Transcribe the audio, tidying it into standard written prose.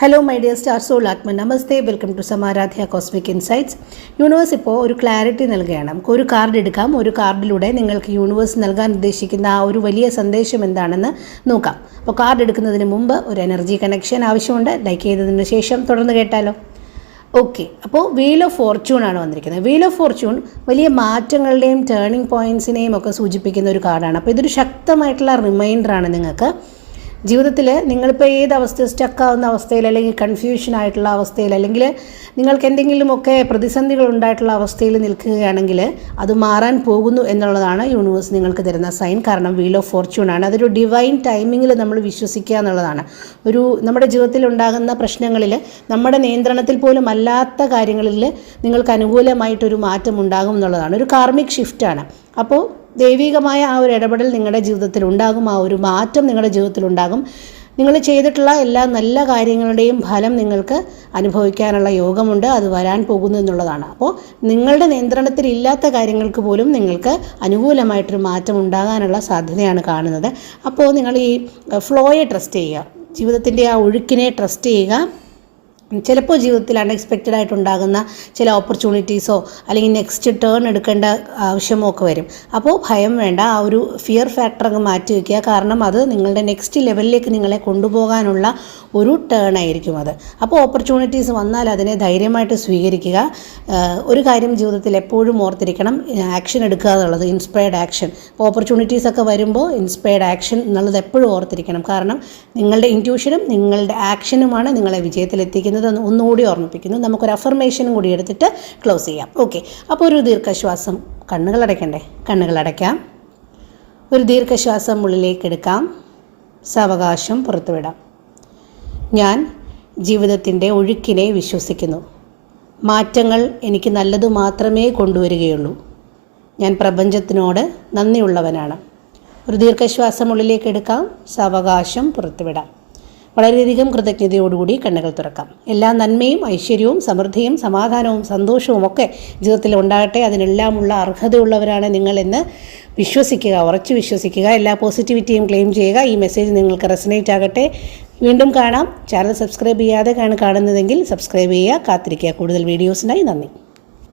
Hello my dear star soul ആത്മ നമസ്തേ, welcome to Samaradhya cosmic insights. Universe ഇപ്പോൾ ഒരു ക്ലാരിറ്റി നൽകുകയാണ്. നമുക്ക് ഒരു കാർഡ് എടുക്കാം. ഒരു കാർഡിലൂടെ നിങ്ങൾക്ക് യൂണിവേഴ്സ് നൽകാൻ ഉദ്ദേശിക്കുന്ന ആ ഒരു വലിയ സന്ദേശം എന്താണെന്ന് നോക്കാം. അപ്പോൾ കാർഡ് എടുക്കുന്നതിന് മുമ്പ് ഒരു എനർജി കണക്ഷൻ ആവശ്യമുണ്ട്. ലൈക്ക് ചെയ്തതിന് ശേഷം തുടർന്ന് കേട്ടാലോ. ഓക്കെ, അപ്പോൾ വീൽ ഓഫ് ഫോർച്യൂൺ ആണ് വന്നിരിക്കുന്നത്. വീൽ ഓഫ് ഫോർച്യൂൺ വലിയ മാറ്റങ്ങളുടെയും ടേണിംഗ് പോയിൻറ്റ്സിനെയും ഒക്കെ സൂചിപ്പിക്കുന്ന ഒരു കാർഡാണ്. അപ്പോൾ ഇതൊരു ശക്തമായിട്ടുള്ള റിമൈൻഡറാണ് നിങ്ങൾക്ക്. ജീവിതത്തിൽ നിങ്ങളിപ്പോൾ ഏത് അവസ്ഥയിൽ സ്റ്റക്കാവുന്ന അവസ്ഥയിൽ, അല്ലെങ്കിൽ കൺഫ്യൂഷൻ ആയിട്ടുള്ള അവസ്ഥയിൽ, അല്ലെങ്കിൽ നിങ്ങൾക്ക് എന്തെങ്കിലുമൊക്കെ പ്രതിസന്ധികൾ ഉണ്ടായിട്ടുള്ള അവസ്ഥയിൽ നിൽക്കുകയാണെങ്കിൽ അത് മാറാൻ പോകുന്നു എന്നുള്ളതാണ് യൂണിവേഴ്സ് നിങ്ങൾക്ക് തരുന്ന സൈൻ. കാരണം വീൽ ഓഫ് ഫോർച്യൂൺ ആണ്. അതൊരു ഡിവൈൻ ടൈമിങ്ങിൽ നമ്മൾ വിശ്വസിക്കുക എന്നുള്ളതാണ്. നമ്മുടെ ജീവിതത്തിൽ ഉണ്ടാകുന്ന പ്രശ്നങ്ങളിൽ, നമ്മുടെ നിയന്ത്രണത്തിൽ പോലും അല്ലാത്ത കാര്യങ്ങളിൽ നിങ്ങൾക്ക് അനുകൂലമായിട്ടൊരു മാറ്റം ഉണ്ടാകും എന്നുള്ളതാണ്. ഒരു കാർമിക് ഷിഫ്റ്റാണ്. അപ്പോൾ ദൈവികമായ ആ ഒരു ഇടപെടൽ നിങ്ങളുടെ ജീവിതത്തിൽ ഉണ്ടാകും. ആ ഒരു മാറ്റം നിങ്ങളുടെ ജീവിതത്തിൽ ഉണ്ടാകും. നിങ്ങൾ ചെയ്തിട്ടുള്ള എല്ലാ നല്ല കാര്യങ്ങളുടെയും ഫലം നിങ്ങൾക്ക് അനുഭവിക്കാനുള്ള യോഗമുണ്ട്. അത് വരാൻ പോകുന്നു എന്നുള്ളതാണ്. അപ്പോൾ നിങ്ങളുടെ നിയന്ത്രണത്തിലില്ലാത്ത കാര്യങ്ങൾക്ക് പോലും നിങ്ങൾക്ക് അനുകൂലമായിട്ടൊരു മാറ്റം ഉണ്ടാകാനുള്ള സാധ്യതയാണ് കാണുന്നത്. അപ്പോൾ നിങ്ങൾ ഈ ഫ്ലോയെ ട്രസ്റ്റ് ചെയ്യുക. ജീവിതത്തിൻ്റെ ആ ഒഴുക്കിനെ ട്രസ്റ്റ് ചെയ്യുക. ചിലപ്പോൾ ജീവിതത്തിൽ അൺഎക്സ്പെക്റ്റഡ് ആയിട്ടുണ്ടാകുന്ന ചില ഓപ്പർച്യൂണിറ്റീസോ അല്ലെങ്കിൽ നെക്സ്റ്റ് ടേൺ എടുക്കേണ്ട ആവശ്യമോ ഒക്കെ വരും. അപ്പോൾ ഭയം വേണ്ട. ആ ഒരു ഫിയർ ഫാക്ടറൊക്കെ മാറ്റി വയ്ക്കുക. കാരണം അത് നിങ്ങളുടെ നെക്സ്റ്റ് ലെവലിലേക്ക് നിങ്ങളെ കൊണ്ടുപോകാനുള്ള ഒരു ടേൺ ആയിരിക്കും അത്. അപ്പോൾ ഓപ്പർച്യൂണിറ്റീസ് വന്നാൽ അതിനെ ധൈര്യമായിട്ട് സ്വീകരിക്കുക. ഒരു കാര്യം ജീവിതത്തിൽ എപ്പോഴും ഓർത്തിരിക്കണം, ആക്ഷൻ എടുക്കുക എന്നുള്ളത്, ഇൻസ്പയർഡ് ആക്ഷൻ. അപ്പോൾ ഓപ്പർച്യൂണിറ്റീസൊക്കെ വരുമ്പോൾ ഇൻസ്പയർഡ് ആക്ഷൻ എന്നുള്ളത് എപ്പോഴും ഓർത്തിരിക്കണം. കാരണം നിങ്ങളുടെ ഇൻറ്റ്യൂഷനും നിങ്ങളുടെ ആക്ഷനുമാണ് നിങ്ങളെ വിജയത്തിലെത്തിക്കുന്നത്. ഒന്നുകൂടി ഓർമ്മിപ്പിക്കുന്നു. നമുക്കൊരു അഫർമേഷനും കൂടി എടുത്തിട്ട് ക്ലോസ് ചെയ്യാം. ഓക്കെ, അപ്പോൾ ഒരു ദീർഘശ്വാസം. കണ്ണുകളടയ്ക്കണ്ടേ? കണ്ണുകളടയ്ക്കാം. ഒരു ദീർഘശ്വാസം ഉള്ളിലേക്ക് എടുക്കാം. സാവകാശം പുറത്തുവിടാം. ഞാൻ ജീവിതത്തിൻ്റെ ഒഴുക്കിനെ വിശ്വസിക്കുന്നു. മാറ്റങ്ങൾ എനിക്ക് നല്ലത് മാത്രമേ കൊണ്ടുവരികയുള്ളൂ. ഞാൻ പ്രപഞ്ചത്തിനോട് നന്ദിയുള്ളവനാണ്. ഒരു ദീർഘശ്വാസം ഉള്ളിലേക്ക് എടുക്കാം. സാവകാശം പുറത്തുവിടാം. വളരെയധികം കൃതജ്ഞതയോടുകൂടി കണ്ണുകൾ തുറക്കാം. എല്ലാ നന്മയും ഐശ്വര്യവും സമൃദ്ധിയും സമാധാനവും സന്തോഷവും ഒക്കെ ജീവിതത്തിൽ ഉണ്ടാകട്ടെ. അതിനെല്ലാമുള്ള അർഹതയുള്ളവരാണ് നിങ്ങളെന്ന് വിശ്വസിക്കുക, ഉറച്ചു വിശ്വസിക്കുക. എല്ലാ പോസിറ്റിവിറ്റിയും ക്ലെയിം ചെയ്യുക. ഈ മെസ്സേജ് നിങ്ങൾക്ക് റെസനേറ്റ് ആകട്ടെ. വീണ്ടും കാണാം. ചാനൽ സബ്സ്ക്രൈബ് ചെയ്യാതെ കാണുന്നതെങ്കിൽ സബ്സ്ക്രൈബ് ചെയ്യുക. കാത്തിരിക്കുക കൂടുതൽ വീഡിയോസിനായി. നന്ദി.